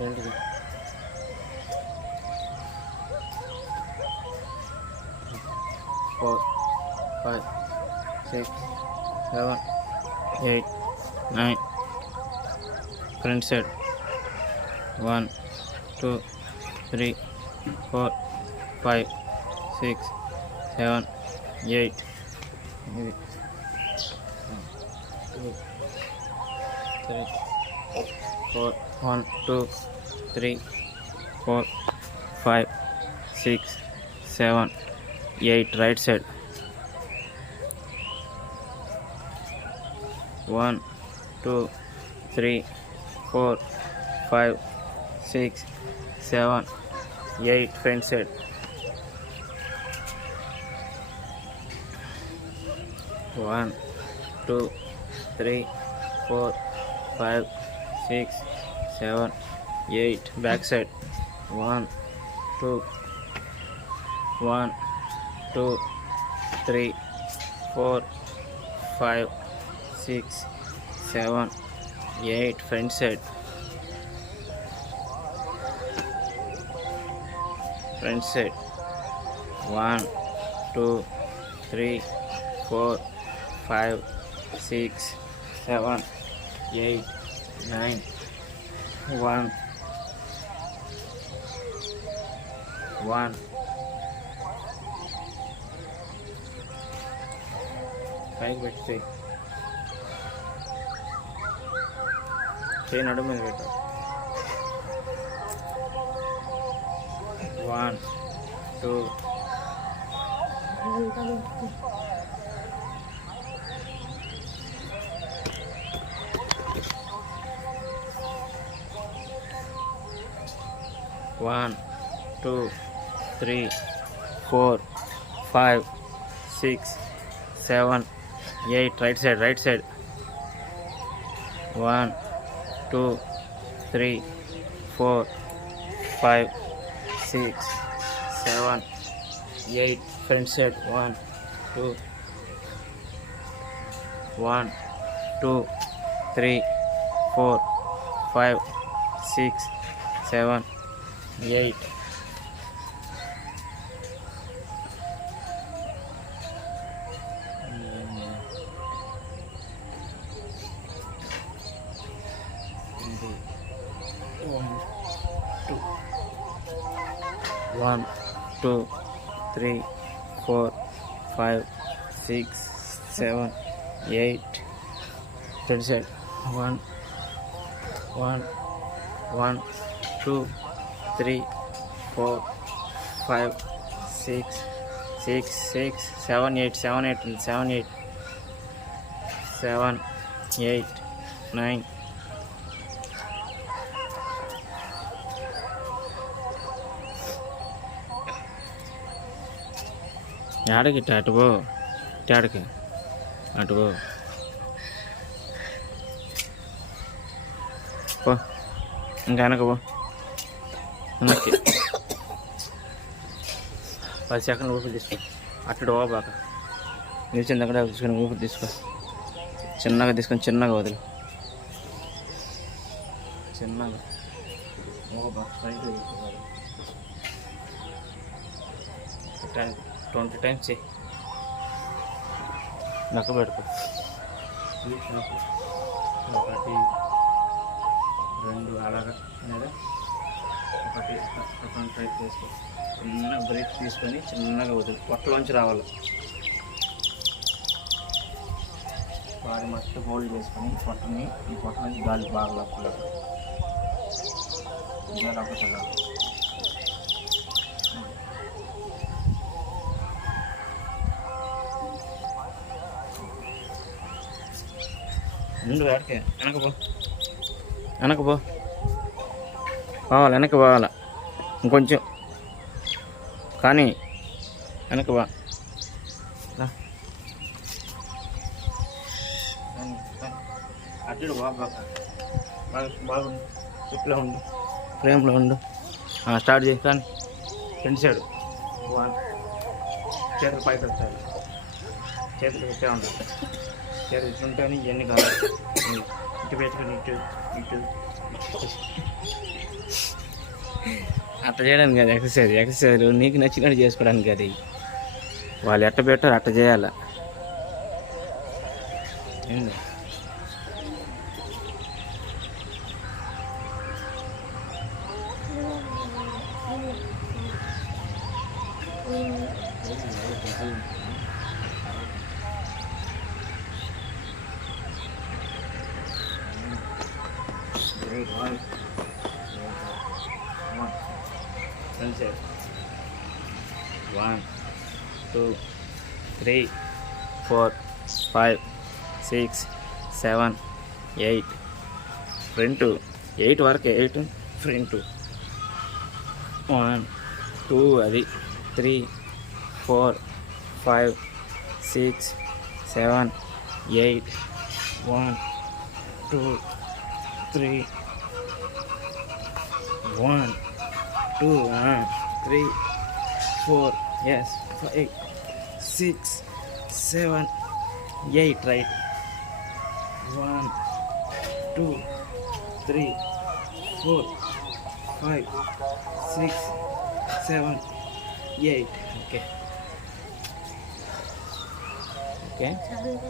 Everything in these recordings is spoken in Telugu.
ఏంటిది 4 5 6 7 8 9 ఫ్రంట్ సైడ్ 1 2 3 4 5 6 7 8 ఇది 2 3 4 1 2 3 4 5 6 7 8 right side 1 2 3 4 5 6 7 8 front side 1 2 3 4 5 6 7 8 back side 1 2 1 2 3 4 5 6 7 8 front side front side 1 2 3 4 5 6 7 8 9 1 1 పైకి పెట్టి చేయి నడుము మీద పెట్టు 1 2 1 2 3 4 5 6 7 8 right side 1 2 3 4 5 6 7 8 front side 1 2 1 2 3 4 5 6 7 8 1 2 3 4 5 6 7 8 front side 1 1 1 2 3 4 5 6 6 6 7 8 7 8 7 8 7 8 9 ఆడకి అటుపో ఆడకి అటుపో పో ఇంకా వెనక పో వెనక్కి 10 సెకండ్లు ఊపిరి తీసుకో అట్లా బాక నిలిచిన దగ్గర తీసుకొని ఊపిరి తీసుకో చిన్నగా తీసుకొని చిన్నగా వదిలి చిన్నగా స్ట్రైట్ 20 టైమ్స్ చెయ్యి నక్క పెట్టుకో 1 2 అలాగా 1 ట్రై చేసుకో చిన్న బ్రేక్ తీసుకొని చిన్నగా వదిలి పొట్టలోంచి రావాలి బాడీ మొత్తం హోల్డ్ చేసుకొని పొట్టని ఈ పొట్ట నుంచి గాలి బాగా లప్పులేదు ముందు వాడికే వెనకపో కావాలి వెనక్కి పోవాలా ఇంకొంచెం కానీ వెనక్కి బా అట్లు బాగా బాగుండు చెప్పులో ఉండు ఫ్రేమ్లో ఉండు స్టార్ట్ చేసి కానీ ఫ్రంట్ సైడ్ చేతులు పైకి వస్తాయి చేతులు పెట్టే ఉండాలి చేతులు ఇట్లుంటేనే ఇవన్నీ కావాలి ఇటు పెట్టుకుని ఇటు ఇటు అట్లా చేయడానికి కాదు ఎక్సర్సైజ్ నీకు నచ్చినట్టు చేసుకోవడానికి అది వాళ్ళు ఎట్ట పెట్టారు అట్ట చేయాల ఏంది sunset 1 2 3 4 5 6 7 8 ఫ్రంట్ 8 వరకు 8 ఫ్రంట్ 1 2 అది 3 4 5 6 7 8 1 2 3 1 2 3 4 yes 5 6 7 8 right 1 2 3 4 5 6 7 8 ఓకే ఓకే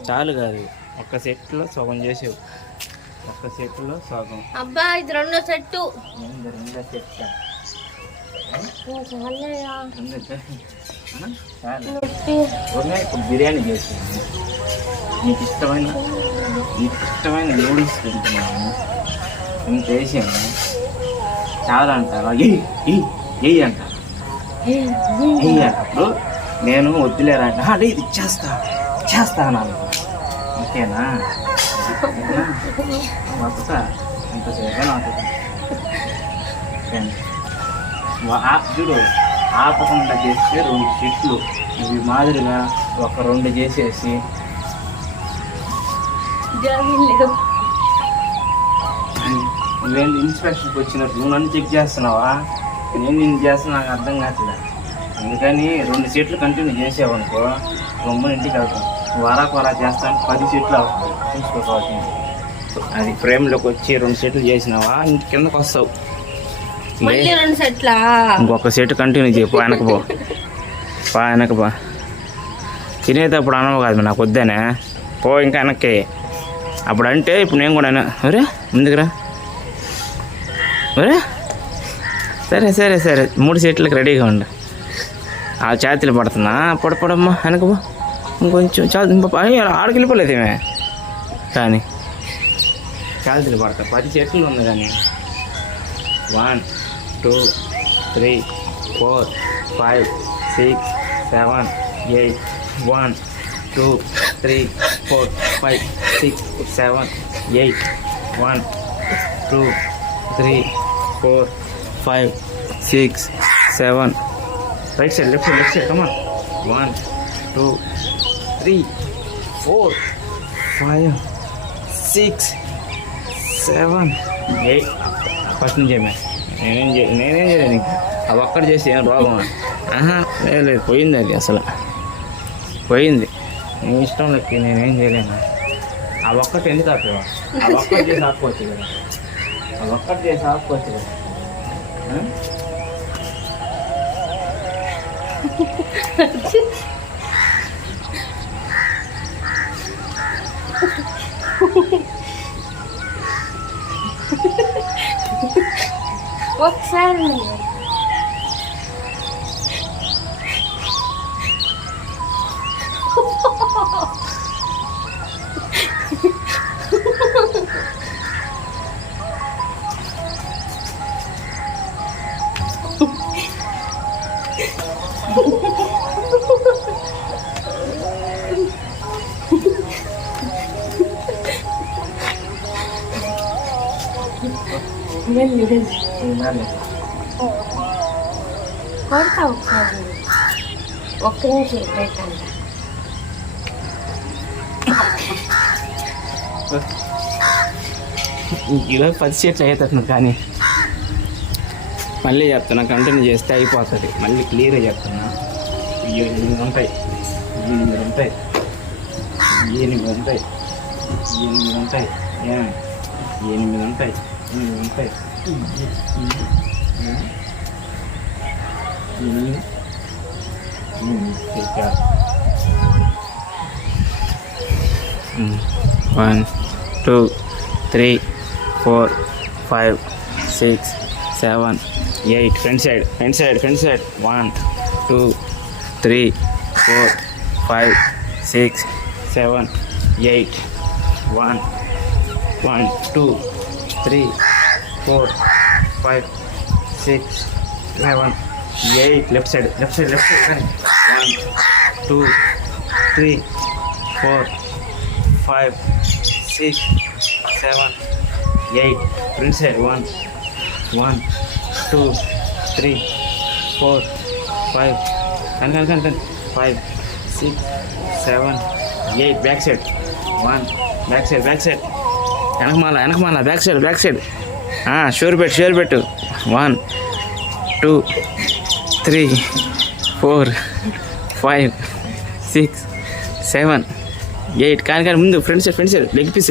చాలు కాదు ఒక్క సెట్లో సగం చేసేవు ఒక్క సెట్లో సగం అబ్బా ఇది రెండో సెట్టు రెండో సెట్ ఇప్పుడు బిర్యానీ చేసాను నీకు ఇష్టమైన నూడిల్స్ తింటున్నాను నేను చేసాను చాలా అంటారు ఎయ్యి అంట అప్పుడు నేను వద్దులేరా అంటే ఇది చేస్తా అన్నాను ఓకేనా వస్తా ఎంతసేపు నాకు చూడు ఆపకుండా చేస్తే 2 చెట్లు ఇవి మాదిరిగా ఒక 2 చేసేసి నువ్వేంటి ఇన్స్పెక్షన్కి వచ్చినట్టు నువ్వు నన్ను చెక్ చేస్తున్నావా నేను చేస్తున్నా నాకు అర్థం కావట్లేదు అందుకని 2 సెట్లు కంటిన్యూ చేసావనుకో రొమ్మ ఇంటికి వెళ్తాం వారా చేస్తాను 10 సెట్లు అవుతుంది చూసుకోవాల్సింది అది ఫ్రేమ్లోకి వచ్చి 2 సెట్లు చేసినావా ఇంటి కిందకు వస్తావు ఇంకొక సెట్ కంటిన్యూ చేయి వెనక పో తినేటప్పుడు అనవు కాదు నాకు వద్దానే పో ఇంకా వెనక్కి అప్పుడు అంటే ఇప్పుడు నేను కూడా అరే ముందుకురా అరే సరే 3 సెట్లకు రెడీగా ఉండు ఆ చేతులు పడుతున్నా పొడమ్మా వెనక పో ఇంకొంచెం చాలు ఆడికి వెళ్ళిపోలేదేమే కానీ చేతులు పడతా 10 సెట్లు ఉంది కానీ 1 2 3 4 5 6 7 8 1 2 3 4 5 6 7 8 1 2 3 4 5 6 7 right side left side come on 1 2 3 4 5 6 7 8 first నుంచి ఏమే నేనేం చేయలేదు నీకు అవి ఒక్కడ చేసి ఏం రోగం లేదు పోయింది అది అసలు పోయింది నీ ఇష్టం లెక్క నేనేం చేయలేను అవి ఒక్కటి ఎందుకు ఆపేవా అవి ఒక్కటి చేసి ఆపుకోవచ్చు కదా అవి ఒక్కటి చేసి ఆపుకోవచ్చు కదా ఒకసారి కొడతా ఒకసారి ఒక్క నిమిషం పెట్టండి ఈరోజు 10 సెట్లు అవుతాను కానీ మళ్ళీ చెప్తున్నా కంటిన్యూ చేస్తే అయిపోతుంది మళ్ళీ క్లియర్గా చెప్తున్నా 8 ఉంటాయి 8 ఉంటాయి 8 ఉంటాయి 8 ఉంటాయి 8 ఉంటాయి 8 ఉంటాయి. One, 2, 3, 4, 5, 6, 7, 8. Front side. 1, 2, 3, 4, 5, 6, 7, 8. 1, 2, 3, 4, 5, 6, 7, 8. Left side. 1, 2, 3, 4, 5, 6, 7, 8. Front side. 1, 2, 3, 4, 5. 5, 6, 7, 8. Back side. 1. Back side. వెనకమాల బ్యాక్ సైడ్. షూర్ పెట్టు. 1, 2, 3, 4, 5, 6, 7, 8. కానీ ముందు ఫ్రంట్ సైడ్. లెగ్ పీస్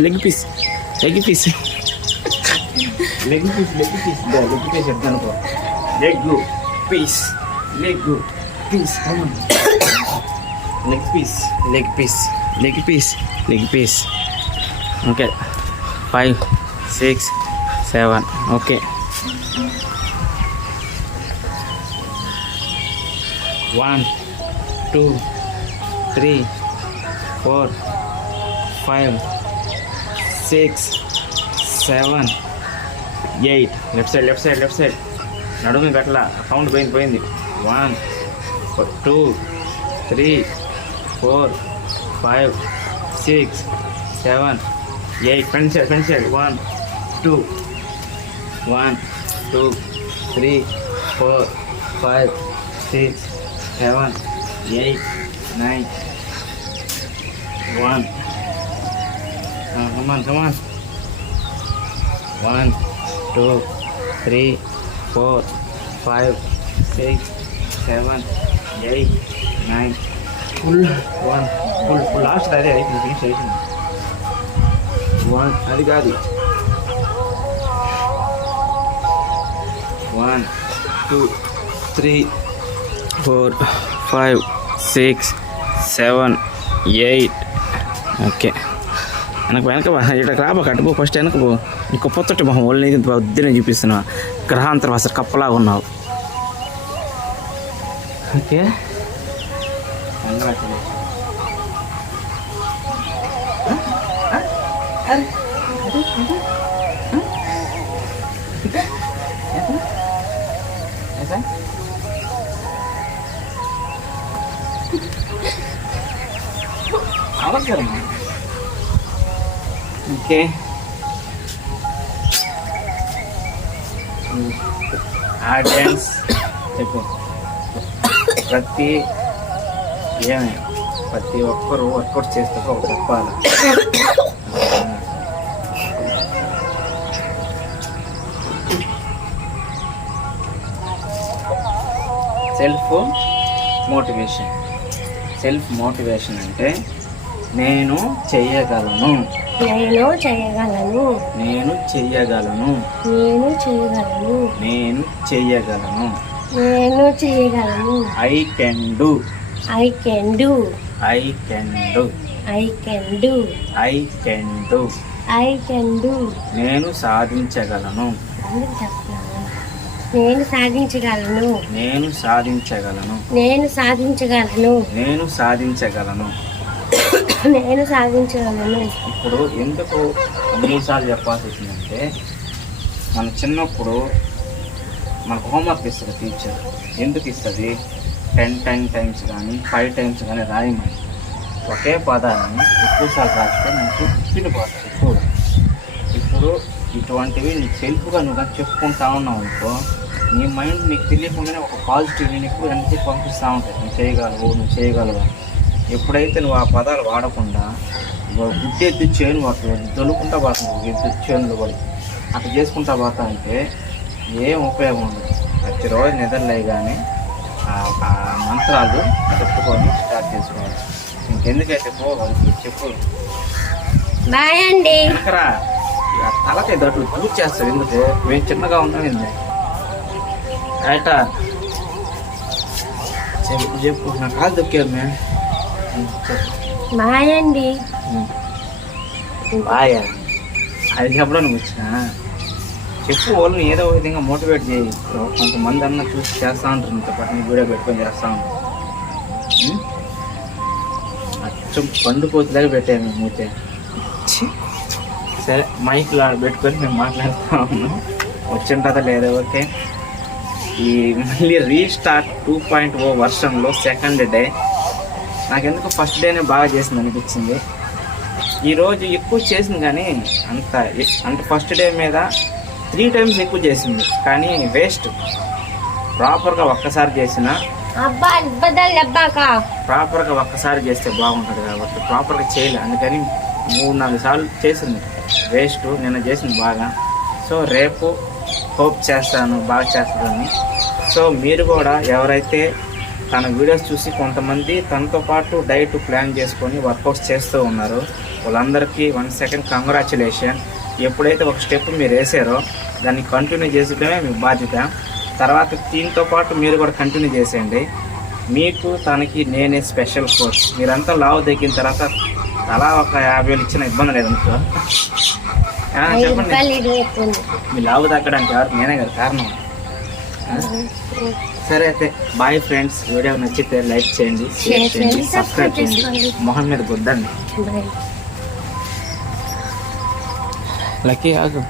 అనుకో. Leg piece. Okay. 5, 6, 7. Okay. 1, 2, 3, 4, 5, 6, 7, 8. Left side. నడుము పెట్టలా. కౌంట్ పోయింది. 1, 2, 3, 4, 5, 6, 7, 8. Front side. 1, 2, 3, 4, 5, 6, 7, 8, 9. 1. Come on. 1, 2, 3, 4, 5, 6, 7, 8, 9. Full. 1. Full. Last అదే ఫినిష్ అయిపోయింది. 1. అది కాదు. 1, 2, 3, 4, 5, 6, 7, 8. ఓకే. వెనక ఇట్లా రాబో కట్టుకో. ఫస్ట్ వెనక పో. నీకు పొత్తటి మొహం ఒళ్ళు వద్దునే చూపిస్తున్నా. గ్రహాంతరం అసలు కప్పలాగా ఉన్నావు. ఓకే. అవసరం. ఓకే. ఆడియన్స్ చెప్పు. ప్రతి ఒక్కరు వర్కౌట్ చేస్తే ఒక చెప్పాలి. సెల్ఫ్ మోటివేషన్ అంటే నేను చేయగలను. I can do. నేను సాధించగలను. ఇప్పుడు ఎందుకు అన్నిసార్లు చెప్పాల్సి వచ్చిందంటే, మన చిన్నప్పుడు మనకు హోంవర్క్ ఇస్తుంది టీచర్. ఎందుకు ఇస్తుంది? 10 times కానీ 5 times కానీ రాయమని. ఒకే పదాన్ని ఎక్కువసార్లు రాస్తే మనకు పిలిపోతుంది ఎక్కువ. ఇప్పుడు ఇటువంటివి నీకు సెల్ఫ్గా నువ్వు కానీ చెప్పుకుంటా ఉన్నావు అనుకో, నీ మైండ్ నీకు తెలియకుండానే ఒక పాజిటివ్ని నీకు వెనక్కి పంపిస్తూ ఉంటుంది. నువ్వు చేయగలవు. ఎప్పుడైతే నువ్వు ఆ పదాలు వాడకుండా గుడ్డెద్దు చేను పడుతుంది, దొలుకుంటా పోతుంది, ఎద్దు చేనులో పడి అట్లా చేసుకుంటా పోతా అంటే ఏం ఉపయోగం ఉండదు. ప్రతిరోజు నిద్రలేయి కానీ ఆ మంత్రాలు చెప్పుకొని స్టార్ట్ చేసుకోవాలి. ఇంకెందుకైతే పోవాలి చెప్పు. బాయ్ అండి. తలకాయ దట్లు పూజ చేస్తావు ఎందుకు మేము చిన్నగా ఉన్నాం ఏంది ఏటా చెప్పు చెప్పు నా కాలు దొక్కారు మేము బాయ్ అండి. బాయా అది చెప్పడానికి వచ్చినా చెప్పు వాళ్ళని ఏదో ఒక విధంగా మోటివేట్ చేయి కొంతమంది అన్న చూసి చేస్తూ ఉంటారు ఇంత పాటు నీ వీడియో పెట్టుకొని చేస్తూ ఉంటారు అచ్చం పండుకోతులాగా పెట్టాను మూతే సరే మైక్లో పెట్టుకొని మేము మాట్లాడుతూ ఉన్నాం వచ్చింటుందా లేదా ఓకే ఈ మళ్ళీ రీస్టార్ట్ 2.0 వర్షన్లో సెకండ్ డే నాకెందుకు ఫస్ట్ డేనే బాగా చేసింది అనిపించింది. ఈరోజు ఎక్కువ చేసింది కానీ అంత ఫస్ట్ డే మీద 3 times ఎక్కువ చేసింది కానీ వేస్ట్. ప్రాపర్గా ఒక్కసారి చేసిన ప్రాపర్గా ఒక్కసారి చేస్తే బాగుంటుంది కాబట్టి ప్రాపర్గా చేయలే అందుకని 3-4 సార్లు చేసింది వేస్ట్. నిన్న చేసింది బాగా. సో రేపు హోప్ చేస్తాను బాగా చేస్తాను. సో మీరు కూడా ఎవరైతే తన వీడియోస్ చూసి కొంతమంది తనతో పాటు డైట్ ప్లాన్ చేసుకొని వర్కౌట్స్ చేస్తూ ఉన్నారు వాళ్ళందరికీ 1 second కంగ్రాచులేషన్. ఎప్పుడైతే ఒక స్టెప్ మీరు వేసారో దాన్ని కంటిన్యూ చేసడమే మీ బాధ్యత. తర్వాత దీంతో పాటు మీరు కూడా కంటిన్యూ చేసేయండి. మీకు తనకి నేనే స్పెషల్ కోచ్. మీరంతా లావు తగ్గిన తర్వాత అలా ఒక 50,000 ఇచ్చిన ఇబ్బంది లేదు అనుకో. చెప్పండి మీ లావు తగ్గడానికి ఎవరు నేనే కదా కారణం. సరే అయితే బాయ్ ఫ్రెండ్స్. వీడియో నచ్చితే లైక్ చేయండి, షేర్ చేయండి, సబ్స్క్రైబ్ చేయండి. మొహం మీద గుద్దండి. లక్కీ ఆగు.